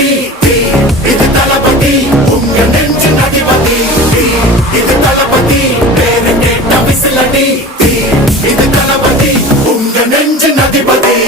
தளபதி இது தளபதி உங்க நெஞ்சு அதிபதி இது தளபதி பேரு கேட்ட விசிலடி இது தளபதி உங்க நெஞ்சு அதிபதி